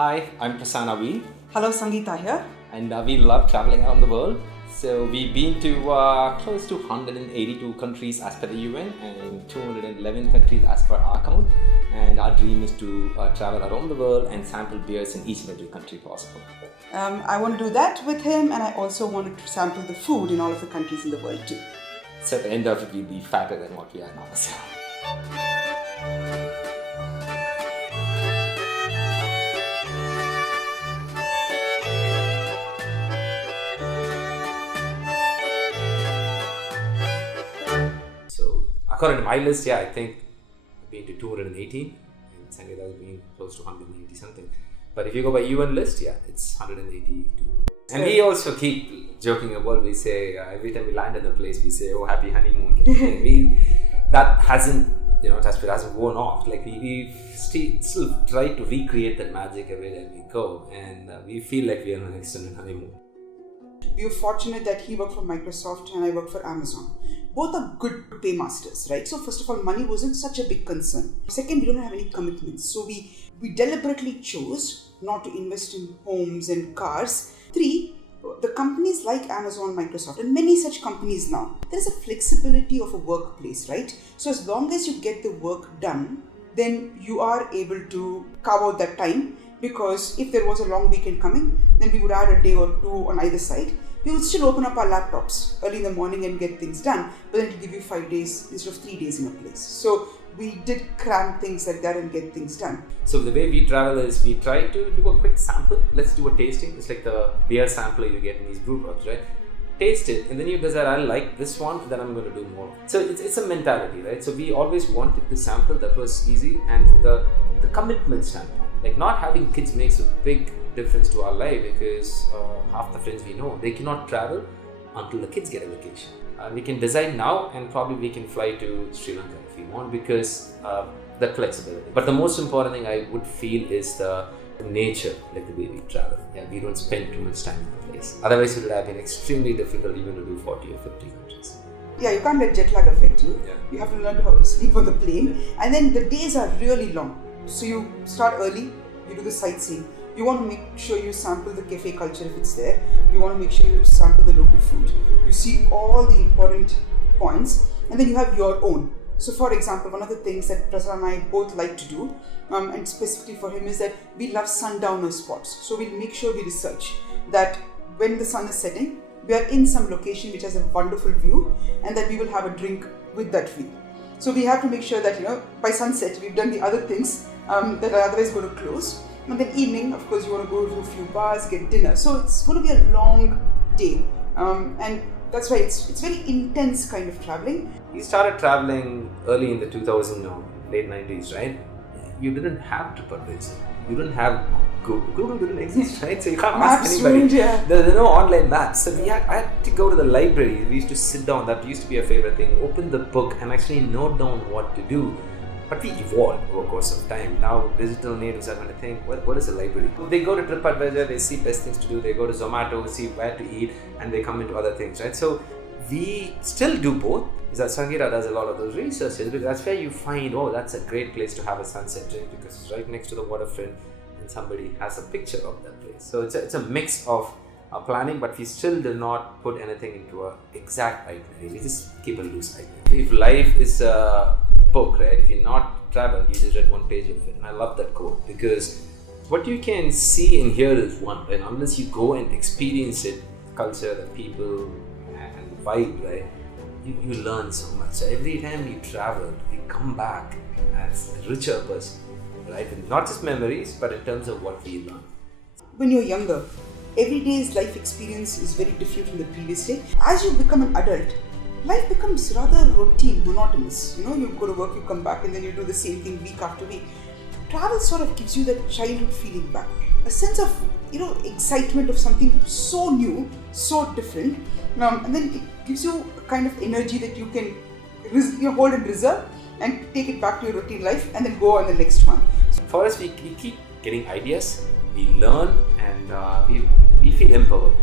Hi, I'm Prasanna. Hello, Sangeeta here. And we love traveling around the world. So we've been to close to 182 countries as per the UN and 211 countries as per our count. And our dream is to travel around the world and sample beers in each and every country possible. I want to do that with him, and I also wanted to sample the food in all of the countries in the world too. So at the end of it, we'll be fatter than what we are now. So according to my list, I think I've been to 218 and Sangeeta has been close to 190 something. But if you go by UN list, it's 182. And we also keep joking about, we say, every time we land in a place, we say, oh, happy honeymoon. That hasn't, hasn't worn off. Like we still try to recreate that magic every time we go. And we feel like we are on an extended honeymoon. We were fortunate that he worked for Microsoft and I worked for Amazon. Both are good paymasters, right? So first of all, money wasn't such a big concern. Second, we don't have any commitments. So we deliberately chose not to invest in homes and cars. 3, the companies like Amazon, Microsoft, and many such companies now, there is a flexibility of a workplace, right? So as long as you get the work done, then you are able to carve out that time. Because if there was a long weekend coming, then we would add a day or two on either side. We would still open up our laptops early in the morning and get things done, but then to give you 5 days instead of 3 days in a place. So we did cram things like that and get things done. So the way we travel is we try to do a quick sample. Let's do a tasting. It's like the beer sampler you get in these brew pubs, right? Taste it and then you decide, I like this one, then I'm going to do more. So it's a mentality, right? So we always wanted to sample. That was easy. And for the commitment standpoint, like not having kids makes a big difference to our life, because half the friends we know, they cannot travel until the kids get a vacation. We can decide now and probably we can fly to Sri Lanka if we want, because that flexibility. But the most important thing I would feel is the nature, like the way we travel. We don't spend too much time in the place. Otherwise it would have been extremely difficult even to do 40 or 50 countries. You can't let jet lag affect you. You have to learn how to sleep on the plane. And then the days are really long. So you start early, you do the sightseeing. You want to make sure you sample the cafe culture if it's there. You want to make sure you sample the local food. You see all the important points, and then you have your own. So for example, one of the things that Prasanna and I both like to do, and specifically for him, is that we love sundowner spots. So we'll make sure we research that when the sun is setting, we are in some location which has a wonderful view, and that we will have a drink with that view. So we have to make sure that, by sunset, we've done the other things that are otherwise going to close. And then evening, of course, you want to go to a few bars, get dinner. So it's going to be a long day. And that's why it's very intense kind of traveling. You started traveling early in the 2000s or late 90s, right? You didn't have TripAdvisor. You didn't have Google. Google didn't exist, right? So you can't ask anybody. There are no online maps. So I had to go to the library. We used to sit down. That used to be a favorite thing. Open the book and actually note down what to do. But we evolved over the course of time. Now digital natives are going to think, what is a library? They go to TripAdvisor, they see best things to do. They go to Zomato, see where to eat, and they come into other things, right? So we still do both. Is that Sangeeta does a lot of those researches, because that's where you find, that's a great place to have a sunset drink, because it's right next to the waterfront and somebody has a picture of that place. So it's a mix of planning, but we still do not put anything into an exact itinerary. We just keep a loose itinerary. If life is a book, right? If you not travel, you just read one page of it. And I love that quote, because what you can see and hear is one, right? Unless you go and experience it, the culture, the people, and the vibe, right? You learn so much. So every time you travel, you come back as a richer person, right? And not just memories, but in terms of what we learn. When you're younger, every day's life experience is very different from the previous day. As you become an adult, life becomes rather routine, monotonous. You go to work, you come back, and then you do the same thing week after week. Travel sort of gives you that childhood feeling back. A sense of, excitement of something so new, so different. And then it gives you a kind of energy that you can hold in reserve and take it back to your routine life and then go on the next one. So for us, we keep getting ideas, we learn, and we feel empowered.